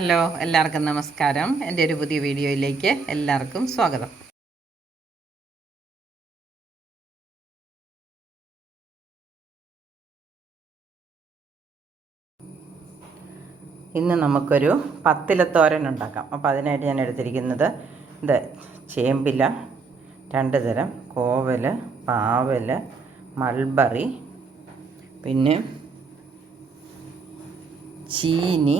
Hello എല്ലാവർക്കും നമസ്കാരം. എന്റെ ഒരു പുതിയ വീഡിയോയിലേക്ക് എല്ലാവർക്കും സ്വാഗതം. ഇന്ന് നമുക്കൊരു പത്തിലത്തോരൻ ഉണ്ടാക്കാം. അപ്പോൾ അതിനായിട്ട് ഞാൻ എടുത്തിരിക്കുന്നത് ഇത് ചേമ്പില രണ്ട് തരം കോവൽ പാവൽ മൾബറി പിന്നെ ചീനി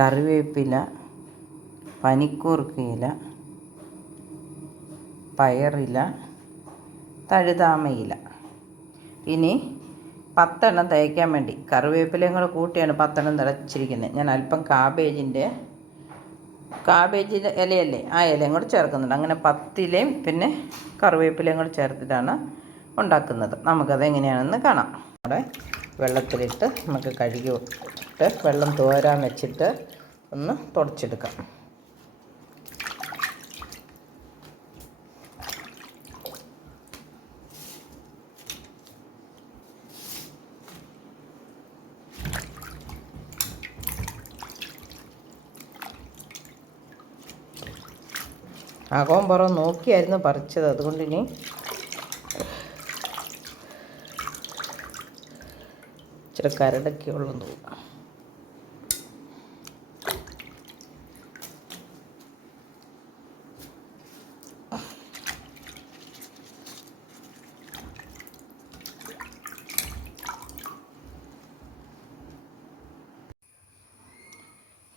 കറിവേപ്പില പനിക്കൂർക്കയില പയറില തഴുതാമയില. ഇനി പത്തെണ്ണം തയ്ക്കാൻ വേണ്ടി കറിവേപ്പിലയും കൂടെ കൂട്ടിയാണ് പത്തെണ്ണം തിളച്ചിരിക്കുന്നത് ഞാൻ അല്പം കാബേജിന്റെ കാബേജിന്റെ ഇലയല്ലേ ആ ഇലയും കൂടെ ചേർക്കുന്നുണ്ട്. അങ്ങനെ പത്തിലയും പിന്നെ കറിവേപ്പിലയും കൂടെ ചേർത്തിട്ടാണ് ഉണ്ടാക്കുന്നത്. നമുക്കത് എങ്ങനെയാണെന്ന് കാണാം. അവിടെ വെള്ളത്തിലിട്ട് നമുക്ക് കഴുകി ഇട്ട് വെള്ളം തോരാൻ വെച്ചിട്ട് ഒന്ന് തുടച്ചെടുക്കാം. അകവും പറ നോക്കിയായിരുന്നു പറിച്ചത് അതുകൊണ്ട് ഇനി ഇച്ചിരി കരടൊക്കെ ഉള്ളെന്ന് തോന്നുന്നു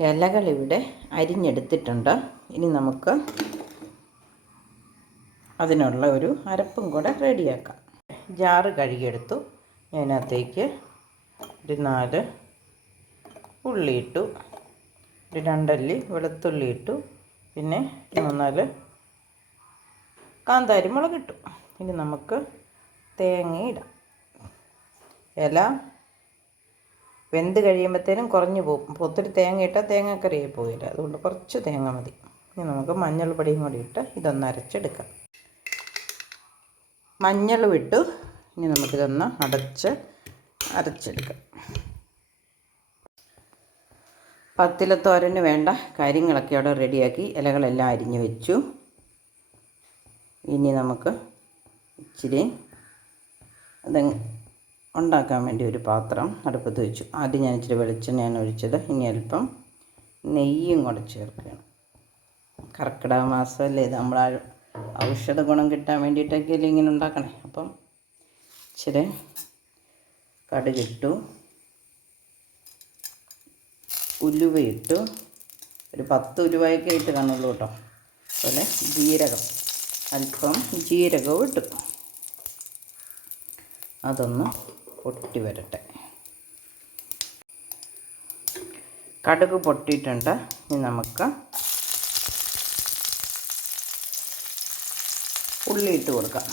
ഇലകൾ ഇവിടെ അരിഞ്ഞെടുത്തിട്ടുണ്ട്. ഇനി നമുക്ക് അതിനുള്ള ഒരു അരപ്പും കൂടെ റെഡിയാക്കാം. ജാറ് കഴുകിയെടുത്തു. അതിനകത്തേക്ക് ഒരു നാല് ഉള്ളി ഇട്ടു ഒരു രണ്ടല്ലി വെളുത്തുള്ളി ഇട്ടു പിന്നെ മൂന്നാൽ കാന്താരി മുളകിട്ടു ഇനി നമുക്ക് തേങ്ങ ഇടാം ഇല വെന്ത് കഴിയുമ്പോഴത്തേനും കുറഞ്ഞു പോകും ഒത്തിരി തേങ്ങ ഇട്ടാൽ തേങ്ങക്കറിയായി പോകില്ല. അതുകൊണ്ട് കുറച്ച് തേങ്ങ മതി. ഇനി നമുക്ക് മഞ്ഞൾ പൊടിയും കൂടി ഇട്ട് ഇതൊന്ന് അരച്ചെടുക്കാം. മഞ്ഞൾ വിട്ടു ഇനി നമുക്കിതൊന്ന് അടച്ച് അരച്ചെടുക്കാം. പത്തിലത്തോരന് വേണ്ട. കാര്യങ്ങളൊക്കെ അവിടെ റെഡിയാക്കി ഇലകളെല്ലാം അരിഞ്ഞു വെച്ചു. ഇനി നമുക്ക് ഇച്ചിരി അത് ഉണ്ടാക്കാൻ വേണ്ടി ഒരു പാത്രം അടുപ്പത്ത് വെച്ചു. ആദ്യം ഞാൻ ഇച്ചിരി വെളിച്ചെണ്ണയാണ് ഒഴിച്ചത്. ഇനി അല്പം നെയ്യും കൂടെ ചേർക്കുകയാണ് കർക്കിടക മാസമല്ലേ ഇത് നമ്മൾ ഔഷധ ഗുണം കിട്ടാൻ വേണ്ടിയിട്ടൊക്കെയല്ലേ ഇങ്ങനെ ഉണ്ടാക്കണേ? അപ്പം ഇച്ചിരി കടുകിട്ടു ഉലുവയിട്ടു ഒരു പത്ത് ഉലുവയൊക്കെ ഇട്ട് കാണുള്ളൂ കേട്ടോ. അതുപോലെ ജീരകം അല്പം ജീരകവും ഇട്ടു. അതൊന്ന് പൊട്ടി വരട്ടെ. കടുക് പൊട്ടിയിട്ടുണ്ട്. ഇനി നമുക്ക് ഉള്ളി ഇട്ട് കൊടുക്കാം.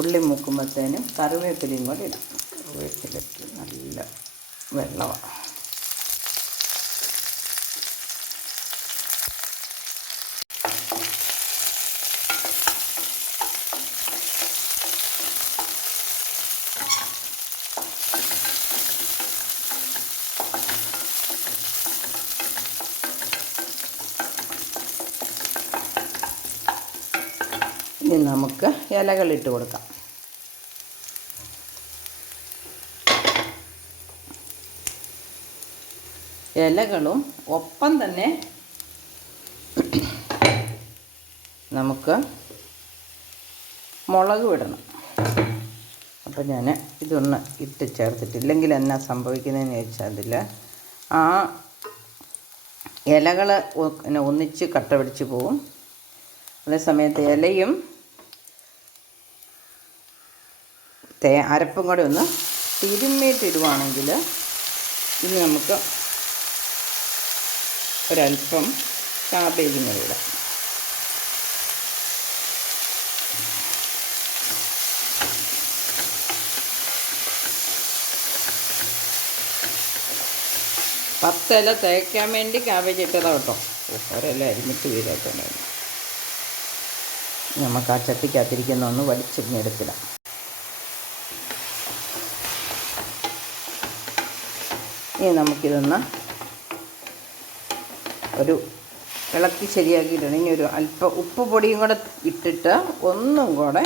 ഉള്ളി മുക്കുമ്പോഴത്തേനും കറിവേപ്പിലയും കൂടി ഇടാം. കറിവേപ്പിലയ്ക്ക് നല്ല വെള്ളമാണ്. ഇനി നമുക്ക് ഇലകളിട്ട് കൊടുക്കാം. ഇലകളും ഒപ്പം തന്നെ നമുക്ക് മുളക് വിടണം അപ്പോൾ ഞാൻ ഇതൊന്ന് ഇട്ട് ചേർത്തിട്ടില്ലെങ്കിൽ എന്നാ സംഭവിക്കുന്നതെന്ന് ചോദിച്ചാൽ അതിൽ ആ ഇലകൾ ഒന്നിച്ച് കട്ട പിടിച്ച് പോവും അതേസമയത്ത് ഇലയും തേ അരപ്പും കൂടെ ഒന്ന് തിരുമ്മിയിട്ടിടുവാണെങ്കിൽ ഇനി നമുക്ക് ഒരല്പം കാബേജും കൂടെ ഇടാം. പത്തില തേക്കാൻ വേണ്ടി കാബേജ് ഇട്ടതാണ് കേട്ടോ. ഒരല അരിഞ്ഞിട്ട് വീരായിട്ടുണ്ടായിരുന്നു നമുക്ക് ആ ചട്ടിക്കകത്തിരിക്കുന്ന ഒന്ന് വലിച്ചിങ്ങെടുത്തിടാം ഇനി നമുക്കിതൊന്ന് ഒരു ഇളക്കി ശരിയാക്കിയിട്ടുണ്ട്. ഇനി ഒരു അല്പം ഉപ്പ് പൊടിയും കൂടെ ഇട്ടിട്ട് ഒന്നും കൂടെ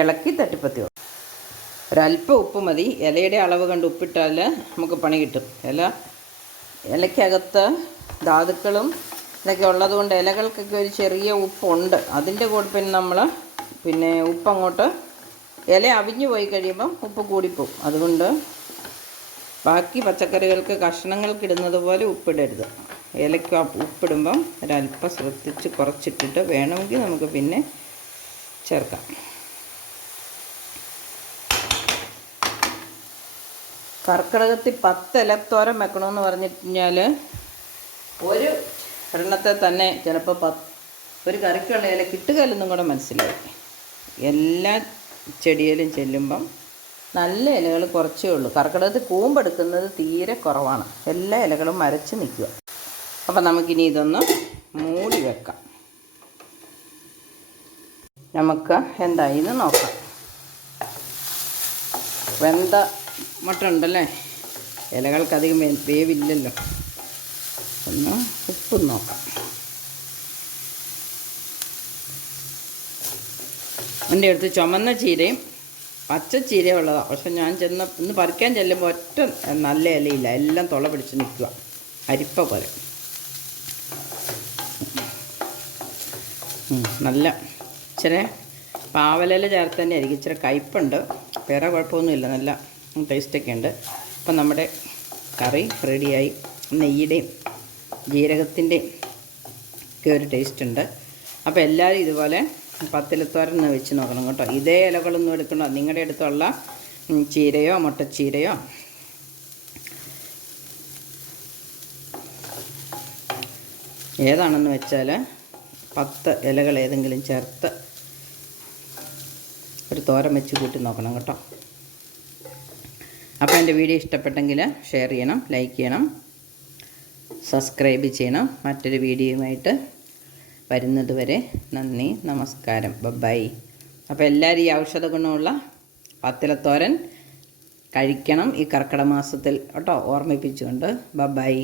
ഇളക്കി തട്ടിപ്പത്തി ഒരല്പം ഉപ്പ് മതി. ഇലയുടെ അളവ് കണ്ട് ഉപ്പിട്ടാൽ നമുക്ക് പണി കിട്ടും. ഇല ഇലയ്ക്കകത്ത് ധാതുക്കളും ഇതൊക്കെ ഉള്ളതുകൊണ്ട് ഇലകൾക്കൊക്കെ ഒരു ചെറിയ ഉപ്പുണ്ട്. അതിന്റെ കൂടെ പിന്നെ നമ്മൾ പിന്നെ ഉപ്പ് അങ്ങോട്ട് ഇല അവിഞ്ഞു പോയി കഴിയുമ്പം ഉപ്പ് കൂടിപ്പോവും. അതുകൊണ്ട് ബാക്കി പച്ചക്കറികൾക്ക് കഷ്ണങ്ങൾക്കിടുന്നത് പോലെ ഉപ്പിടരുത്. ഇലയ്ക്ക് ഉപ്പിടുമ്പം ഒരല്പം ശ്രദ്ധിച്ച് കുറച്ചിട്ടിട്ട് വേണമെങ്കിൽ നമുക്ക് പിന്നെ ചേർക്കാം. കർക്കിടകത്തിൽ പത്ത് ഇലത്തോരം വെക്കണമെന്ന് പറഞ്ഞിട്ട് കഴിഞ്ഞാൽ ഒരു എണ്ണത്തെ തന്നെ ചിലപ്പോൾ പത്ത് ഒരു കറിക്കുള്ള ഇല കിട്ടുകയില്ലെന്നും കൂടെ മനസ്സിലായി. എല്ലാ ചെടിയിലും ചെല്ലുമ്പം നല്ല ഇലകൾ കുറച്ചേ ഉള്ളൂ. കർക്കിടകത്തിൽ കൂമ്പെടുക്കുന്നത് തീരെ കുറവാണ്. എല്ലാ ഇലകളും മരച്ച് നിൽക്കുക. അപ്പം നമുക്കിനി ഇതൊന്ന് മൂടി വെക്കാം. നമുക്ക് എന്തായി എന്ന് നോക്കാം. വെന്ത മുട്ട ഉണ്ടല്ലേ ഇലകൾക്കധികം വേവില്ലല്ലോ. ഒന്ന് ഉപ്പും നോക്കാം. എന്റെ അടുത്ത് ചുമന്ന ചീരയും പച്ച ചീരയും ഉള്ളതാണ് പക്ഷെ ഞാൻ ചെന്ന് ഇന്ന് പറിക്കാൻ ചെല്ലുമ്പോൾ ഒറ്റ നല്ല ഇലയില്ല. എല്ലാം തുള പിടിച്ച് നിൽക്കുക അരിപ്പ പോലെ. നല്ല. ഇച്ചിരി പാവലില ചേർത്ത് തന്നെ ആയിരിക്കും. ഇച്ചിരി കയ്പുണ്ട് വേറെ കുഴപ്പമൊന്നുമില്ല. നല്ല ടേസ്റ്റൊക്കെ ഉണ്ട്. അപ്പം നമ്മുടെ കറി റെഡിയായി. നെയ്യുടെയും ജീരകത്തിന്റെയും ഒക്കെ ഒരു ടേസ്റ്റ് ഉണ്ട്. അപ്പോൾ എല്ലാവരും ഇതുപോലെ പത്തിലത്തോരന്ന് വെച്ച് നോക്കണം കേട്ടോ. ഇതേ ഇലകളൊന്നും എടുക്കണ്ട. നിങ്ങളുടെ അടുത്തുള്ള ചീരയോ മുട്ടച്ചീരയോ. ഏതാണെന്ന് വെച്ചാൽ പത്ത് ഇലകൾ ഏതെങ്കിലും ചേർത്ത് ഒരു തോരൻ വെച്ച് കൂട്ടി നോക്കണം കേട്ടോ. അപ്പോൾ എന്റെ വീഡിയോ ഇഷ്ടപ്പെട്ടെങ്കിൽ ഷെയർ ചെയ്യണം ലൈക്ക് ചെയ്യണം സബ്സ്ക്രൈബ് ചെയ്യണം. മറ്റൊരു വീഡിയോയുമായിട്ട് വരുന്നത് വരെ നന്ദി നമസ്കാരം. ബൈ അപ്പോൾ എല്ലാവരും ഈ ഔഷധ ഗുണമുള്ള പത്തിലത്തോരൻ കഴിക്കണം ഈ കർക്കിടക മാസത്തിൽ. കേട്ടോ ഓർമ്മിപ്പിച്ചുകൊണ്ട്. ബൈ